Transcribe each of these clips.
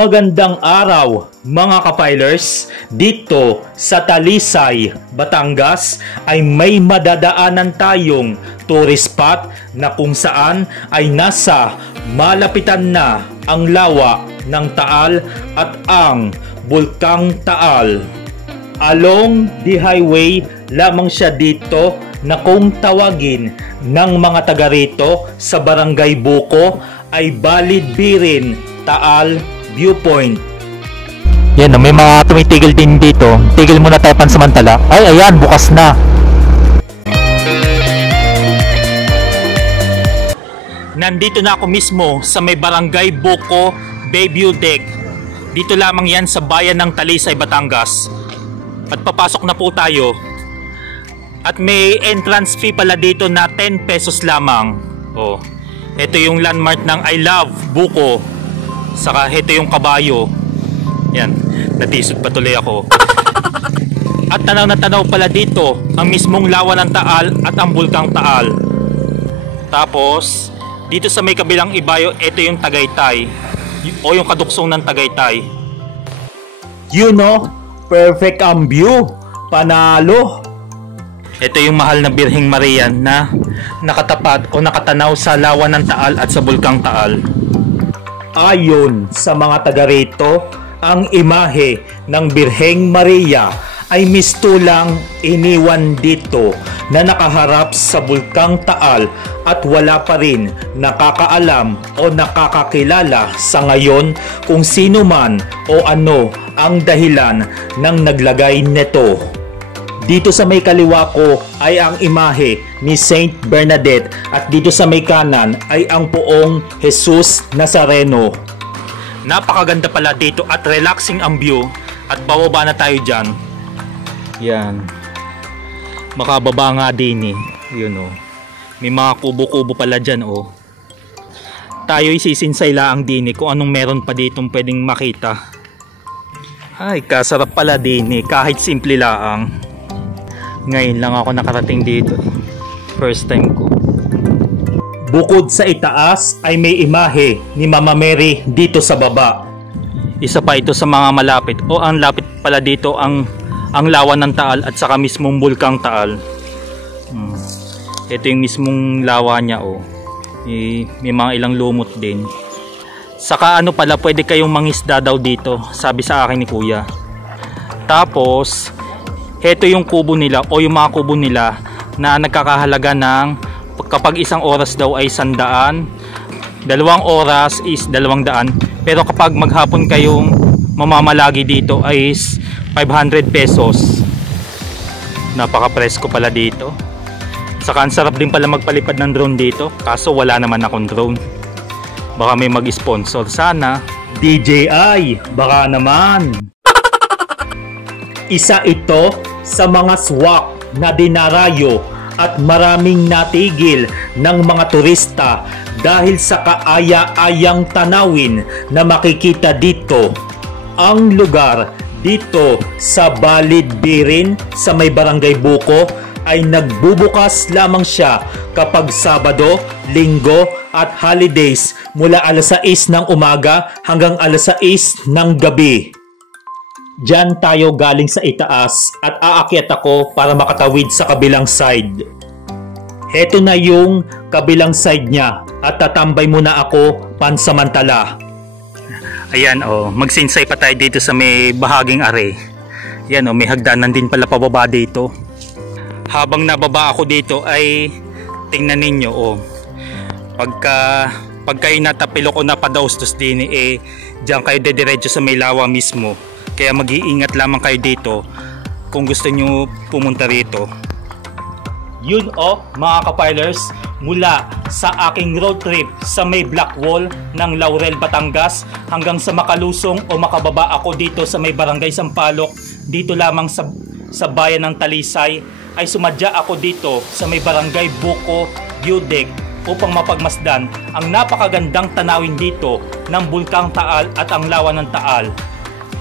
Magandang araw mga kapilers. Dito sa Talisay, Batangas ay may madadaanan tayong tourist spot na kung saan ay nasa malapitan na ang lawa ng Taal at ang Bulkang Taal. Along the highway lamang siya dito na kung tawagin ng mga taga rito sa Barangay Buko ay Balid Birin Taal Viewpoint. Yan, may mga tumitigil din dito. Tigil muna tayo pansamantala. Ay, ayan, bukas na. Nandito na ako mismo sa may Barangay Buko Bayview Deck. Dito lamang yan sa bayan ng Talisay, Batangas. At papasok na po tayo. At may entrance fee pala dito na 10 pesos lamang. Oh, ito yung landmark ng I Love Buko. Saka ito yung kabayo. Yan, natisod pa tuloy ako. At tanaw na tanaw pala dito ang mismong lawa ng Taal at ang Bulkang Taal. Tapos dito sa may kabilang ibayo, ito yung Tagaytay o yung kaduksong ng Tagaytay. You know, perfect ang view. Panalo. Ito yung mahal na Birheng Maria na nakatapat o nakatanaw sa lawa ng Taal at sa Bulkang Taal. Ayon sa mga taga rito, ang imahe ng Birheng Maria ay mistulang iniwan dito na nakaharap sa Bulkang Taal at wala pa rin nakakaalam o nakakakilala sa ngayon kung sino man o ano ang dahilan ng naglagay nito. Dito sa may kaliwa ko ay ang imahe ni Saint Bernadette at dito sa may kanan ay ang poong Jesus Nazareno. Napakaganda pala dito at relaxing ang view at bababa na tayo dyan. Yan. Makababa nga din eh. Yun oh. May mga kubo-kubo pala dyan oh. Tayo'y sisinsay laang din eh kung anong meron pa ditong pwedeng makita. Ay, kasarap pala din eh kahit simple laang. Ngayon lang ako nakarating dito. First time ko. Bukod sa itaas ay may imahe ni Mama Mary dito sa baba. Isa pa ito sa mga malapit o ang lapit pala dito ang lawa ng Taal at saka mismong Bulkang Taal. Ito yung mismong lawa niya oh. May mga ilang lumot din. Saka ano pala, pwede kayong mangisda daw dito, sabi sa akin ni Kuya. Tapos heto yung kubo nila o yung mga kubo nila na nagkakahalaga ng kapag isang oras daw ay 100, 2 oras is 200, pero kapag maghapon kayong mamamalagi dito ay 500 pesos. Napaka-presko pala dito. Saka ang sarap din pala magpalipad ng drone dito, kaso wala naman akong drone. Baka may mag-sponsor sana. DJI, baka naman. Isa ito sa mga swak na dinarayo at maraming natigil ng mga turista dahil sa kaaya-ayang tanawin na makikita dito. Ang lugar dito sa Balid Birin sa may Barangay Buko ay nagbubukas lamang siya kapag Sabado, Linggo at holidays mula alas 6 ng umaga hanggang alas 6 ng gabi. Diyan tayo galing sa itaas at aakyat ako para makatawid sa kabilang side. Heto na yung kabilang side niya at tatambay muna ako pansamantala. Ayan oh, magsinsay pa tayo dito sa may bahaging are. Yan oh, may hagdanan din pala pababa dito. Habang nababa ako dito ay tingnan ninyo oh. Pag kayo natapilok o napadaustos din eh, diyan kayo dediretso sa may lawa mismo. Kaya mag-iingat lamang kayo dito kung gusto nyo pumunta rito. Yun oh mga kapilers, mula sa aking road trip sa may Blackwall ng Laurel, Batangas hanggang sa makalusong o makababa ako dito sa may Barangay Sampaloc, dito lamang sa bayan ng Talisay, ay sumadya ako dito sa may Barangay Buko View Deck upang mapagmasdan ang napakagandang tanawin dito ng Bulkang Taal at ang lawa ng Taal.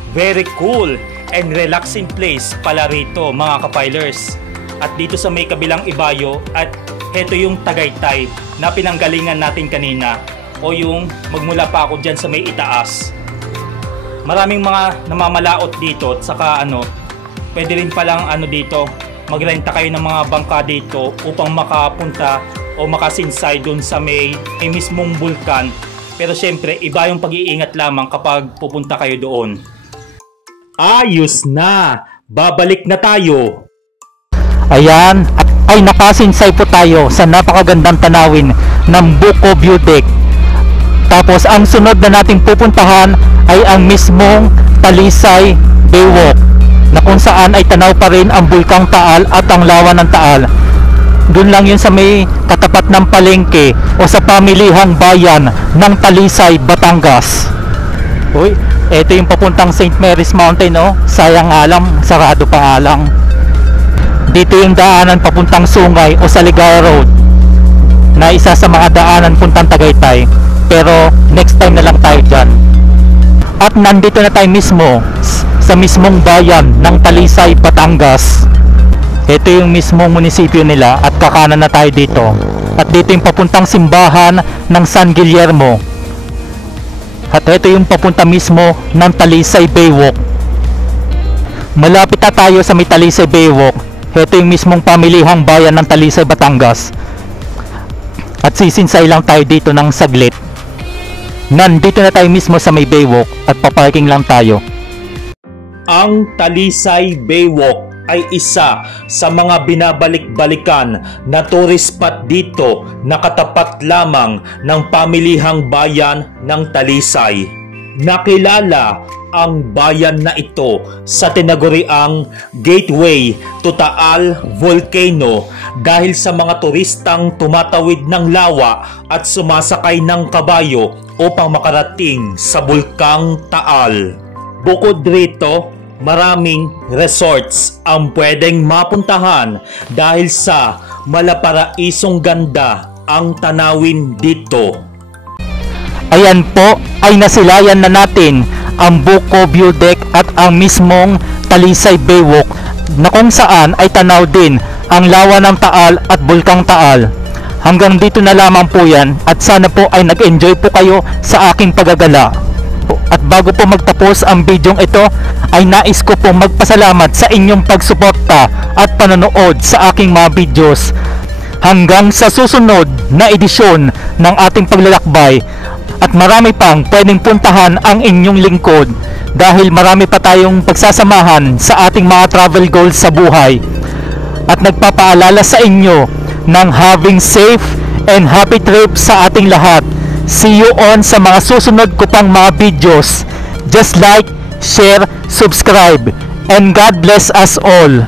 Very cool and relaxing place pala rito mga kapilers. At dito sa may kabilang ibayo at heto yung Tagaytay na pinanggalingan natin kanina o yung magmula pa ako dyan sa may itaas. Maraming mga namamalaot dito at saka pwede rin palang dito, magrenta kayo ng mga bangka dito upang makapunta o makasinsay dun sa may mismong bulkan. Pero syempre, iba yung pag-iingat lamang kapag pupunta kayo doon. Ayos na! Babalik na tayo! Ayan, ay nakasinsay po tayo sa napakagandang tanawin ng Buko View Deck. Tapos ang sunod na nating pupuntahan ay ang mismong Talisay Baywalk, na kung saan ay tanaw pa rin ang Bulkang Taal at ang Lawa ng Taal. Doon lang yun sa may katapat ng palengke o sa pamilihang bayan ng Talisay, Batangas. Uy, eto yung papuntang St. Mary's Mountain, oh. Sayang alam, sarado pa alang. Dito yung daanan papuntang Sungay o sa Ligaya Road, na isa sa mga daanan puntang Tagaytay. Pero next time na lang tayo dyan. At nandito na tayo mismo sa mismong bayan ng Talisay, Batangas. Ito yung mismong munisipyo nila at kakanan na tayo dito. At dito yung papuntang simbahan ng San Guillermo. At ito yung papunta mismo ng Talisay Baywalk. Malapit na tayo sa may Talisay Baywalk. Ito yung mismong pamilihang bayan ng Talisay, Batangas. At sisinsay lang tayo dito ng saglit. Nandito na tayo mismo sa may Baywalk at paparking lang tayo. Ang Talisay Baywalk ay isa sa mga binabalik-balikan na tourist spot dito na katapat lamang ng pamilihang bayan ng Talisay. Nakilala ang bayan na ito sa tinaguriang Gateway to Taal Volcano dahil sa mga turistang tumatawid ng lawa at sumasakay ng kabayo upang makarating sa Bulkang Taal. Bukod rito, maraming resorts ang pwedeng mapuntahan dahil sa malaparaisong ganda ang tanawin dito. Ayan po, ay nasilayan na natin ang Buko View Deck at ang mismong Talisay Baywalk, na kung saan ay tanaw din ang Lawa ng Taal at Bulkang Taal. Hanggang dito na lamang po yan at sana po ay nag-enjoy po kayo sa aking paggagala. At bago po magtapos ang bidyong ito, ay nais ko po magpasalamat sa inyong pagsuporta at panonood sa aking mga videos. Hanggang sa susunod na edisyon ng ating paglalakbay, at marami pang pwedeng puntahan ang inyong lingkod dahil marami pa tayong pagsasamahan sa ating mga travel goals sa buhay. At nagpapaalala sa inyo ng having safe and happy trip sa ating lahat. See you on sa mga susunod ko pang mga videos. Just like, share, subscribe, and God bless us all.